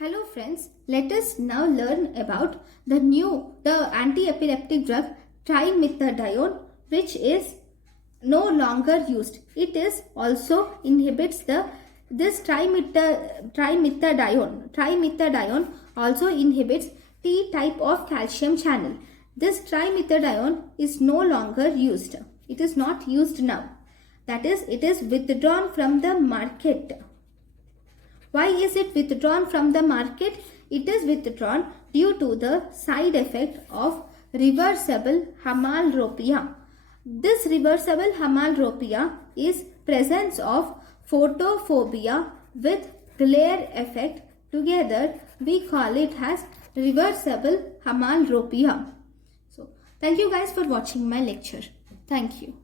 Hello friends, let us now learn about the anti-epileptic drug trimethadone, which is no longer used. It is also inhibits this trimethadone also inhibits T type of calcium channel. This trimethadone is no longer used. It is not used now. That is, it is withdrawn from the market. Why is it withdrawn from the market? It is withdrawn due to the side effect of reversible hemalropia. This reversible hemalropia is presence of photophobia with glare effect. Together we call it as reversible hemalropia. So thank you guys for watching my lecture. Thank you.